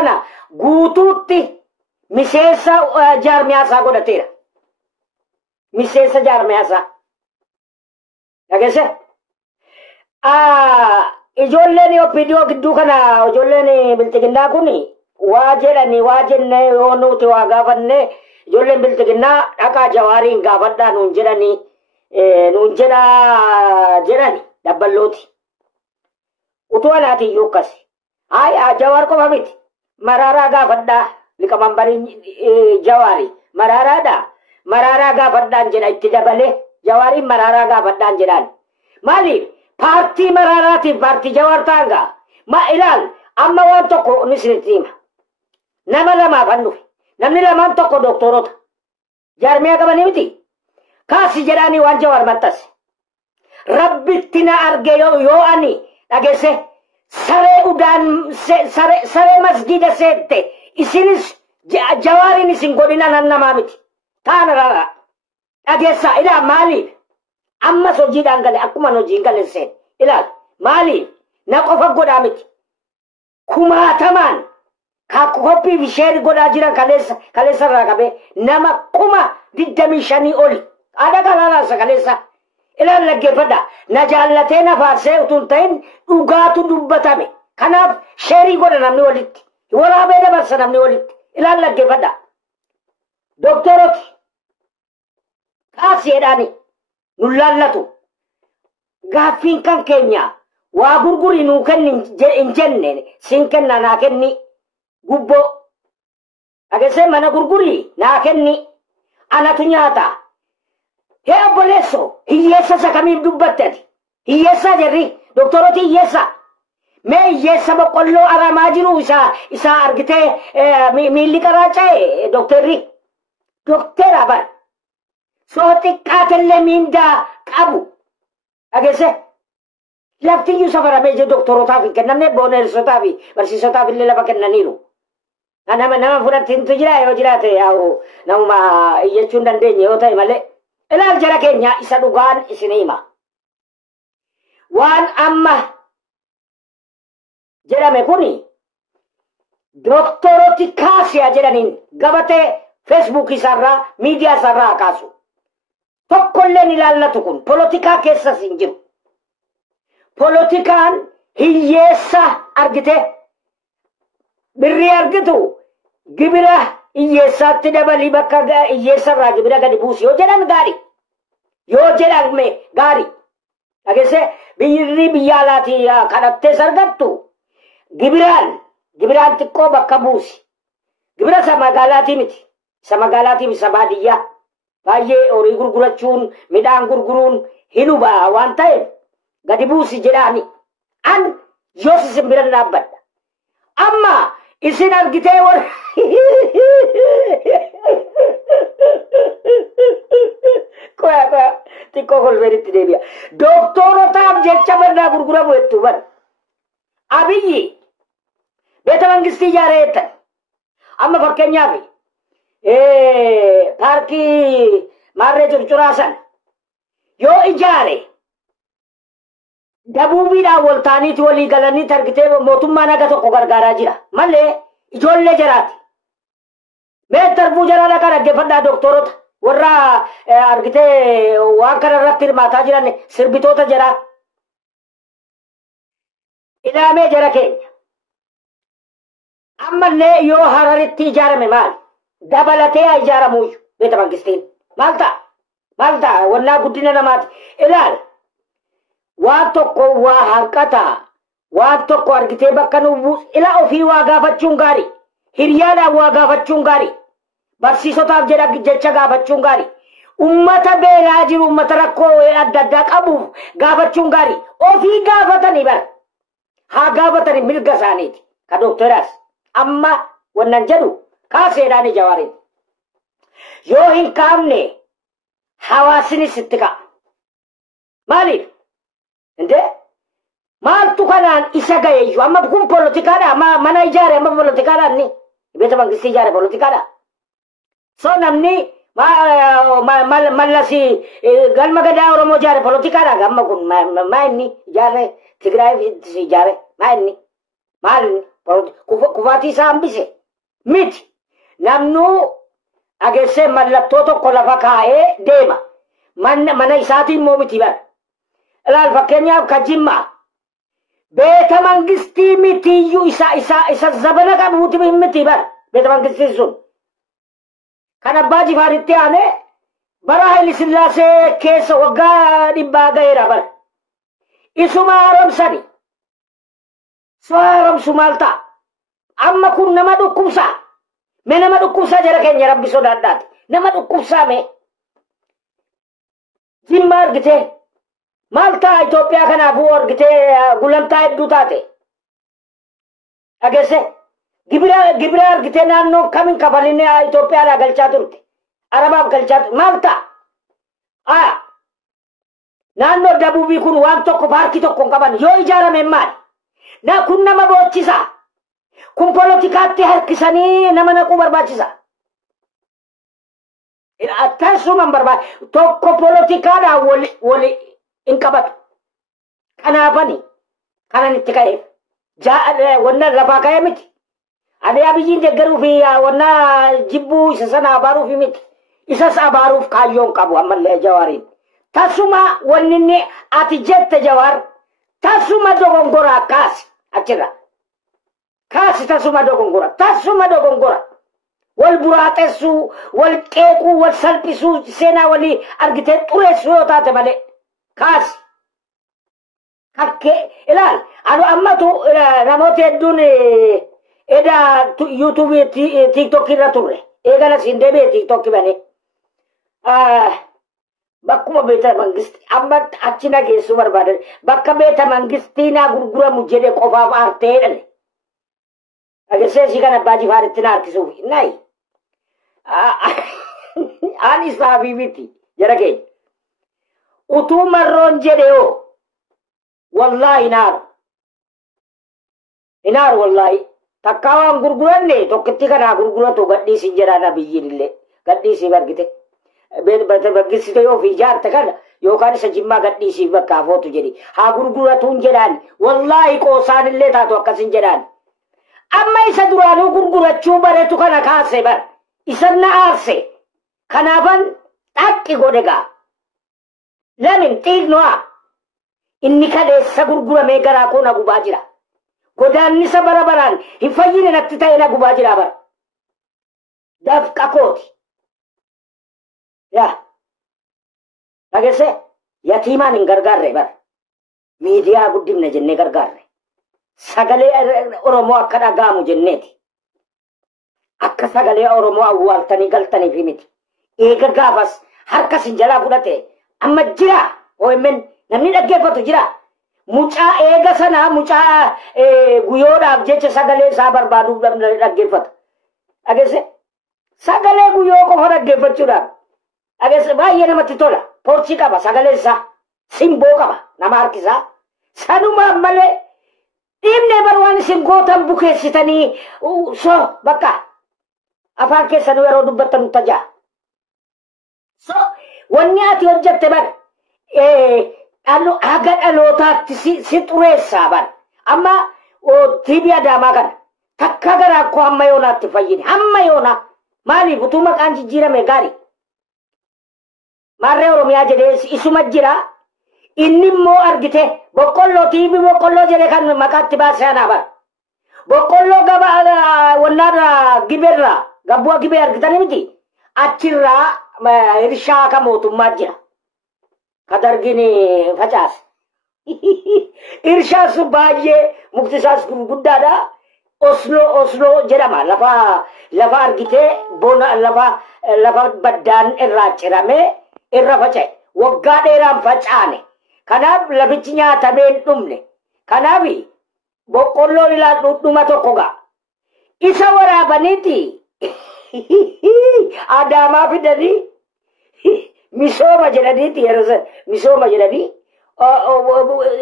kana guutuutti miseensa jaarmiyaasaa godhateera. Miseensa jaarmiyaasaa. Dhageesse? Ijoolleen OPDO gidduu kana ijoolleen biltiginnaa kuni waa jedhani waa jenne yoo nuti waa gaafanne ijoolleen biltiginnaa dhaqaa Jawaariin gaafadhaa nuun jedhani jedhani dabballooti. Utuu anaati iyyuu akkasi. Jawaar qofa miti. Maraaraa gaafadhaa liqamambariin Jawaari. Maraaraadha. Maraaraa gaafadhaan jedha itti dabalee Jawaariin maraaraa gaafadhaan jedhaan. Maaliif? Paartii maraaraatiif paartii Jawaar taangaa. Ma ilaal amma waan tokko ni isinitti hima. Nama lamaaf an dhufe. Namni lamaan tokko doktorota. Jaarmiyaa qabanii miti. Kaasi jedhaanii waan Jawaar maxxanse. Rabbitti na arge yoo ani dhageesse saree udaan saree masgida seette isinis Jawaariin isin godhina nan namaa miti. Taana rara. Dhageessa ilaa maaliif? Amma hojiidhaan gale akkuma hojiin galesseen ilaal maaliif na qofa godhaa miti kumaatamaan koppii fi sheeri godhaa jiran kaleessa irraa qabee nama 25,000 oli haadha kalaalaasa kaleessa ilaal laggeeffadha na jaallatee na faarsee utuun ta'in dhugaatu dubbatame kanaaf sheerii godha namni walitti waraabee dabarsa namni walitti ilaal laggeeffadha doktoroti kaasiidhaani nullallatu gaaffiin kan keenya waa gurguri nuu kenni hin jenne siin kenna naa kenni gubboo dhageessee mana gurguri naa kenni anatu nyaata hee obboleesso hiyyeessa isa kamiif dubbatte ati hiyyeessaa jirri doktoroti hiyyeessa mee hiyyeessa boqqolloo aramaa jiru isaa argitee miilli qaraaca'e doktera bar soo xiqqaatellee miindaa qabu dhageesse laftiyyuu safaramee je doktorotaaf hin kennamne booneersotaaf barsiisotaaf illee lafa kennaniiru. Nama fudhattintu jira yoo jiraate yaa'u namuma iyyachuu hin dandeenye yoo ta'e malee ilaal jara keenya isa dhugaan isin hima. Waan amma jedhame kuni doktoroti kaasiyaa jedhaniin gabatee Facebook isarraa miidiyaa isarraa kaasu. Tokkolleen ilaallatu kun polotikaa keessas hin jiru. Polotikaan hiyyeessa argite birrii argitu gibira hiyyeessaatti dabalii bakka hiyyeessarraa gibira gadi buusi yoo jedhan gaari. Yoo jedhame gaari. Dhageesse birrii biyya alaatii kadhattee sargattu gibiraan xiqqoo bakka buusi. Gibira isa magaalaatii miti. Isa magaalaatiif isa baadiyyaa. Baay'ee horii gurgurachuun midhaan gurguruun hin hubaa waan ta'eef gadi buusi jedhaani an yoos isin bira dhaabbadha amma isin argitee warra koya xiqqoo kolbeeritti deebi'a doktorotaaf jecha mannaa gurguramu jettu bara abiyyi beeta mangistii ijaaree jettan amma fakkeenyaaf paarkii maarree curcuraa san yoo ijaare dabuubiidhaan wal ta'aniiti walii galanii argitee mootummaan aga tokko gargaaraa jira malee ijoollee jaraati. Mee darbuu jaraa dhaqaa dhaggeeffadhaa doktorota warra argitee waan kana irratti hirmaataa jiran sirbitoota jaraa. Ilaamee jara keenya. Ammallee yoo Hararitti ijaarame maali? Dabalatee haa ijaaramuuyyu beeta mangistiin. Maal ta'a? Wannaa guddina namaati. Ilaal. Waan tokko waa hanqataa. Waan tokko argitee bakka nuuf ila ofii waa gaafachuun gaarii. Hiriyaadhaan waa gaafachuun gaarii. Barsiisotaaf jecha gaafachuun gaarii. Ummata beelaa jiru ummata rakkoo adda addaa qabuuf gaafachuun gaarii. Ofii gaafatanii bara. Haa gaafatanii mirga isaaniiti. Ka doktaraas. Amma wannan jedhu kaaseedhaan Jawaariin. Yoo hin kaafne hawaasni sitti ka'a. Maaliif? Indee? Maaltu kanaan isa gayeeyyu amma kun poolotikaadha mana ijaare amma poolotikaadhaan ni beeta mangistii ijaare poolotikaadha. So namni mallasi galma gadaa Oromoo ijaare poolotikaadha gamma kun maa inni ijaare Tigraay ijaare maa inni maal kufaatii isaa hambise miti. Namnu ageessee mallattoo tokko lafa kaa'ee deema. Mana isaatiin moo miti bara. Ilaal fakkeenyaaf ka Jimmaa. Beeta mangistii mitiyyuu isa zabana qabuuti miti bara. Beeta mangistii sun. Kan Abbaa Jifaaritti aanee bara Haayile Sillaasee keessa waggaa 100 ga'eera bara. Isuma haaromsani. Haaromsu maal ta'a? Amma kun nama dhukkubsaa. Me nama dhukkubsaa jara keenya Rabbi sodaadhaati. Nama dhukkubsaa mee. Jimmaa argitee. Maal ta'a Itoophiyaa kanaafuu argitee gulantaa hedduu taate. Dhageesse. Gibira argitee naannoo kamiin kafalinne Itoophiyaadhaa galchaa turte. Arabaaf galchaa turte. Maal ta'a? Naannoo Dabuubii kun waan tokko paarkii tokko hin qaban yoo ijaarame maali? Kun nama boochisa. Kun politikaatti harkisanii nama naquu barbaachisa. Akkasumaan barbaada. Tokko politikaadhaan wali hin qabatu. Kanaafani kanan itti ka'eef. Wanna lafaa ka'ee miti. Ani Abiyyiin deeggaruu fi wanna jibbuu isa sana abaaruuf miti. Isas abaaruuf kaayyoon qabu ammallee Jawaariin. Tasuma wanni inni ati jette Jawaar. Tasuma dogongoraa kaasi achirra. Kaasi tasuma dogongora. Wal buraaxessuu, wal qeequu, wal salphisuu, seenaa walii argitee xureessuu yoo taate malee. Kaasi. Kakkee ilaal. Anu ammatu namoota hedduun YouTube TikTok irra turre. Eegala siin deebi'ee TikTok bane. Bakkuma beeta mangistii amma achi nageessuu barbaadan. Bakka beeta mangistii naa gurguramu jedhe qofaaf aarteedhani. Ageessee si kan Abbaa Jifaaritti na harkisuuf. Naayi. Ani saafi miti jara keenya. Utuu marroon jedhe yoo wallahi inaaru wallahi. Takkaa waan gurguranne tokkitti kanaa gurguratu gadhiisin jedhaan Abiyyiin illee. Gadhiisii argite. Baggissite yoo fi ijaarte kana yookaan isa Jimmaa gadhiisiif bakka hafootu jedhi. Haa gurguratuun jedhaan wallahi qoosaan illee taatu akkasin jedhaan. Amma isa duraanuu gurgurachuu bareetu kana kaase bar. Isa na aarse. Kanaafan dhaqqi godhe gaa. Lamin xiiqnu'a. Inni kaleessa gurguramee garaa koo na gubaa jira. Godaannisa bara baraan hin fayyine natti ta'e na gubaa jira bara. Dafqa kooti. Yaa. Dhageesse yatiimaan hin gargaarre bara. Miidiyaa guddifna jennee gargaarre. Sagalee Oromoo akka dhaga'amu jenneeti. Akka sagalee Oromoo awwaaltanii galtanii fi miti. Eega gaafas harkas hin jalaa fudhate. Amma jira. OMN namni dhaggeeffatu jira. Mucaa eega sana mucaa guyyoodhaaf jecha sagalee isaa barbaaduuf dhaggeeffata. Dhageesse sagalee guyyoo qofa dhaggeeffachuudhaaf. Dhageesse baay'ee namatti tola. Porchii qaba sagalee isaa. Simboo qaba nama harkisaa. Sanumaan malee dhimne barwaan isin gootan bukeessitanii bakka afaan keessanuu yeroo dubbattan tajaa. Wanni ati hojjette bar haga dhalootaatti si xureessaa bar. Amma TV Adaamaa kana takka garaa koo hamma yoonaatti fayyine. Hamma yoonaa maaliif utuu maqaan jijjiirame gaarii. Maarree Oromiyaa jedhee isuma jira. Inni immoo argite boqqolloo TV boqqolloo jedhe kan maqaatti baasee anaa bara. Boqqolloo gabaa wannaarraa gibeerraa gabbu'a gibee argitanii miti. Achirraa irshaa ka mootummaa jira. Ka dargin facaase. Irshaa sun baay'ee mukti isaas guddaadha. Osloo jedhama. Lafa argitee bona lafa baddaan irraa ciramee irra faca'e. Waggaa dheeraan facaane. Kanaaf lafichi nyaatamee hin dhumne. Kanaaf boqqolloon ilaallu dhuma tokko ga'a. Isa waraabaniiti. Adaamaa fidanii misooma jedhaniiti yeroo sana misooma jedhanii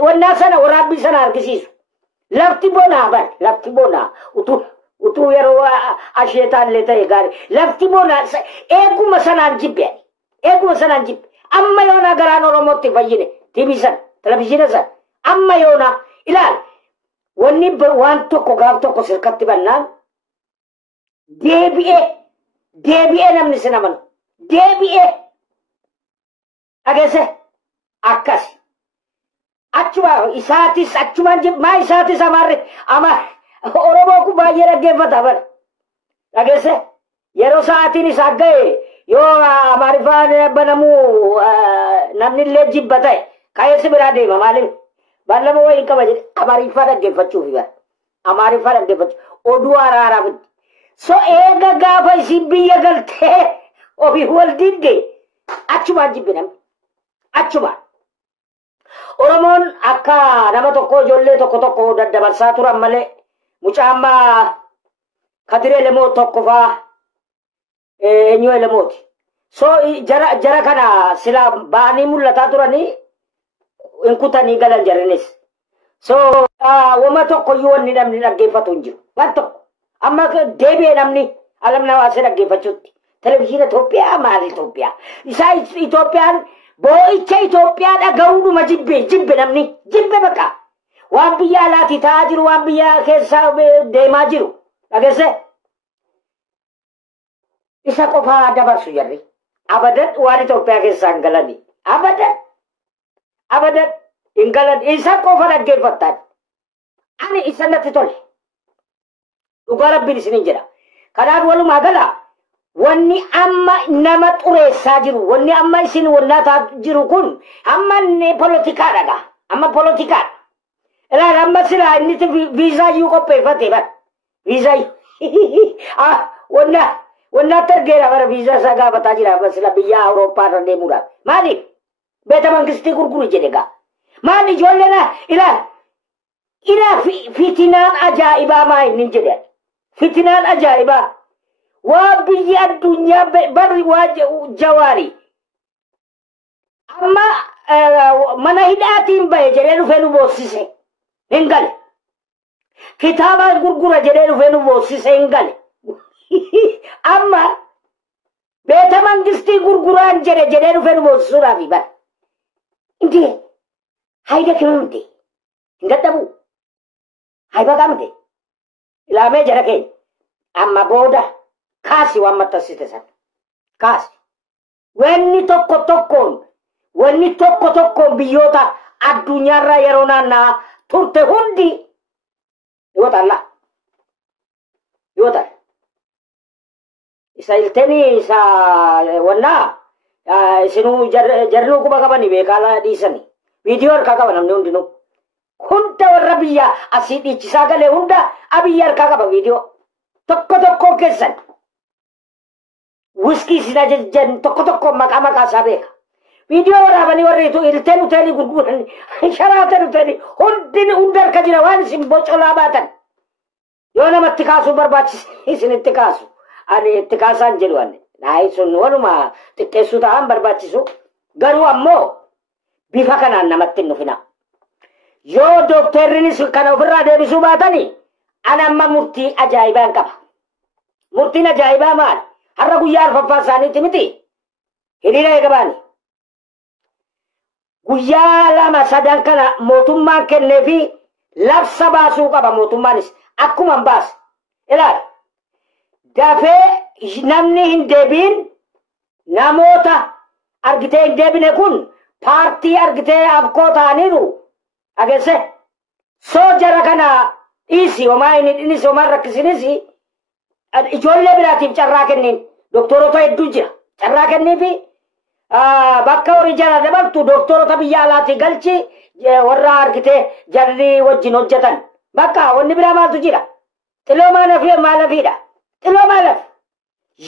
wannaa sana waraabbii sana argisiisu. Lafti bonaa bar lafti bonaa utuu yeroo asheetaallee ta'e gaarii. Lafti bonaa eeguma sanaan jibbe. Eeguma sanaan jibbe. Amma yoona garaan Oromootti fayyine. TV sana, televizyiina sana. Amma yoona ilaal. wanni waan tokko gaaf tokko sirkatti bannaan deebi'ee namni sin amanu deebi'ee agese akkas achuma isaatis achumaan maa isaatis amarre ama oromoo ku baay'ee dhaggeeffata bar agese yeroo sa'aatiin isaa ga'e yoo amaariffaan banamuu namni illee jibba ta'e kaayessi biraa deema maaliif ballama wayin qaba jedhe amaariffaa dhaggeeffachuufi bar amaariffaa dhaggeeffachuu oduu araaraaf so eega gaafa isin biyya galtee ofi wal didde achumaan jibbi namni achuma oromoon akka nama tokko ijoollee tokko daddabarsaa turan malee mucaamma kadiree lemoo tokko faa eenyu lemooti so jara kana sila baanii mul'ataa turanii hin kutanii galan jaranis so wama tokko iyyuu wanni namni dhaggeeffatu hin jiru waan tokko amma deebi'ee namni alamna waasee dhaggeeffachuutti televizyiina Itoophiyaa maal Itoophiyaa isaa Itoophiyaan boo'icha Itoophiyaa dhaga'uudhuma jibbe namni jibbe baqa waan biyya alaati ta'aa jiru waan biyya keessaa deemaa jiru dhageesse isa qofaa dabarsu jarri abadan waan Itoophiyaa keessaa hin galani abadan hin galan isa qofa dhaggeeffattan ani isa natti tole dhugaa rabbiin isinin jedha kanaaf walumaa gala wanni amma nama xureessaa jiru wanni amma isin wannaataa jiru kun amma politikaadha amma politikaadha ilaala amma silaa inni viizaa iyyuu qopheeffate bar viizaa wannaa targeera bara viizaa isaa gaafataa jira amma sila biyya Awurooppaa irra deemuudhaaf maaliif beeta mangistii gurguru jedhe gaa maal ijoolleen ilaala fitinaan ajaa'ibaa maa inni jedhe fitinaan ajaa'ibaa waa biyya addunyaa barri waa jawaari amma mana hidhaatiin bahe jedhee dhufee nu boossise hin gale kitaaba gurgura jedhee dhufee nu boossise hin gale amma beeta mangistii gurguraan jedhee dhufee nu boossisuudhaafi bar inti hayda kimimte hin dadhabu hayba qabde ilaamee jara keenya amma booda kaasi waan maxxansite san kaasi wanni tokko tokkoon biyyoota addunyaarraa yeroo naannaa turte hundi yoo ta'alla isa iltanii isa wannaa isinuu jarnuu quba qabanii beekaalaa dhiisanii viidiyoo harkaa qaba namni hundinuu hunda warra biyya asii dhiichisaa galee hunda abiyya harkaa qaba viidiyoo tokko keessan wiskii sina jajjan tokko maqaa isaa beeka viidiyoo waraabanii warriitu ilteen uteelii gurguran sharaatan uteelii hunda harka jira waan isin bocolaa baatan yoo namatti kaasuu barbaachise isin itti kaasu ani itti kaasaan jedhu anne naayii sun waluma xiqqeessuu ta'an barbaachisu garuu ammoo bifa kanaan namatti hin dhufina yoo dooktorrinis kana ofirraa deebisuu baatanii ana amma murtii ajaa'ibaan qaba murtiin ajaa'ibaa maal har'a guyyaa arfaffaa isaaniitti miti hiriira eegabaani guyyaa lama sadan kana mootummaan kennee fi labsa baasuu qaba mootummaanis akkuma hin baase ilaala dafee namni hin deebiin namoota argitee hin deebine kun paartii argitee afkoo ta'aniiru ageesse soo jara kana dhiisi homaa inni dhinis homaa rakkisinis ijoollee biraatiif carraa kenniin doktorota hedduu jira carraa kenniifi bakka horii jara dabaltu doktorota biyya alaatti galchi warra argitee jarri wajjin hojjetan bakka wanni biraa maaltu jira xiloo maalafiidha xiloo maalaf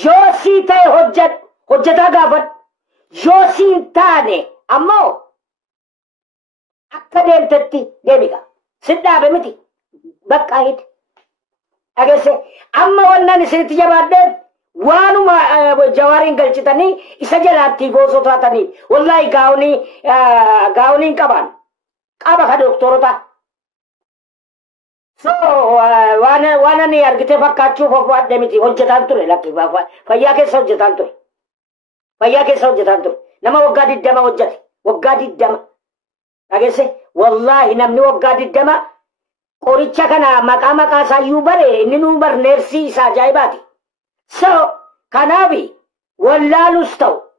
yoo sii ta'e hojjetaa gaafadhu yoo sii hin taane ammoo akka deemtetti deemiga sin dhaabe miti bakka hidhi ageesse amma wannan isinitti jabaadheef waanuma jawaariin galchitanii isa jalaatti boosoo taatanii wallaahi gaawoniin qaba ka doktorota so waan ani argite fakkaachuuf of waadde miti hojjetaan ture lakki fayyaa keessa hojjetaan ture nama waggaa 20 hojjete waggaa 20 ageesse wallaahi namni waggaa 20 qoricha kana maqaa saayyuu bare inni nu barneersii isaa ajaa'ibaati. So kanaafi wallaalus ta'u